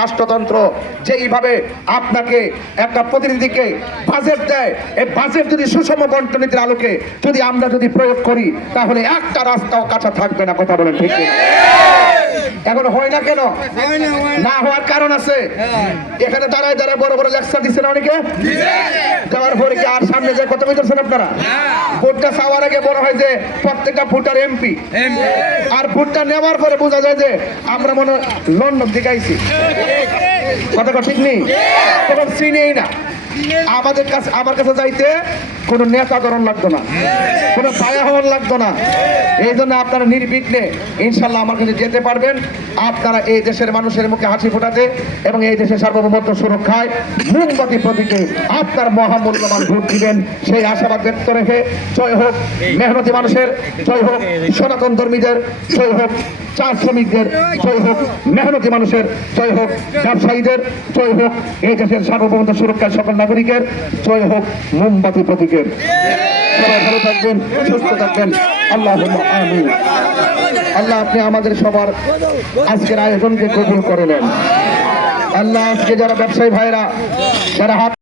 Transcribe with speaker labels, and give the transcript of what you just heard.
Speaker 1: রাষ্ট্রতন্ত্র যেইভাবে আপনাকে একটা প্রতিনিধিকে বাজেট দেয়, এই বাজেট যদি সুষম বন্টনীতির আলোকে যদি আমরা যদি প্রয়োগ করি, তাহলে একটা রাস্তাও কাঁচা থাকবে না, কথা বলেন ঠিক? এখন হয় না কেন? না হওয়ার কারণ আছে। এখানে দাঁড়ায় দাঁড়ায় বড় বড় লেকচার দিচ্ছে না অনেকে? দেওয়ার পরে কি আর সামনে যে কত বুঝতেছেন আপনারা? ভোটটা চাওয়ার আগে বড় হয় যে প্রত্যেকটা ভোটার এমপি আর ভোটটা নেওয়ার পরে বোঝা যায় যে আমরা মনে হয় লন্ডন থেকে আইছি কথা ঠিক নেই? তখন চিনেই না। আমাদের কাছে, আমার কাছে যাইতে কোনো নেতা ধরন লাগতো না। কোনো ছায়া হওয়ার লাগতো না। এই জন্য আপনারা নির্বিঘ্নে ইনশাল্লাহ আমার কাছে যেতে পারবেন। আপনারা এই দেশের মানুষের মুখে হাসি ফোটাতে এবং এই দেশের সার্বভৌমত্ব সুরক্ষায় মোমবাতি প্রতীকে আপনার মহামূল্যবান ভোট দিবেন। সেই আশাবাদ ব্যক্ত রেখে জয় হোক মেহনতি মানুষের, জয় হোক সনাতন ধর্মীদের, জয় হোক চা শ্রমিকদের, জয় হোক মেহনতি মানুষের, জয় হোক ব্যবসায়ীদের, জয় হোক এই দেশের সার্বভৌমত্ব সুরক্ষার সকল নাগরিকের জয় হোক মোমবাতি প্রতীকের। ভালো থাকবেন, সুস্থ থাকবেন। আল্লাহ আমি আল্লাহ আপনি আমাদের সবার আজকের আয়োজনকে কবুল করে নেন। আল্লাহ আজকে যারা ব্যবসায়ী ভাইরা, যারা হাত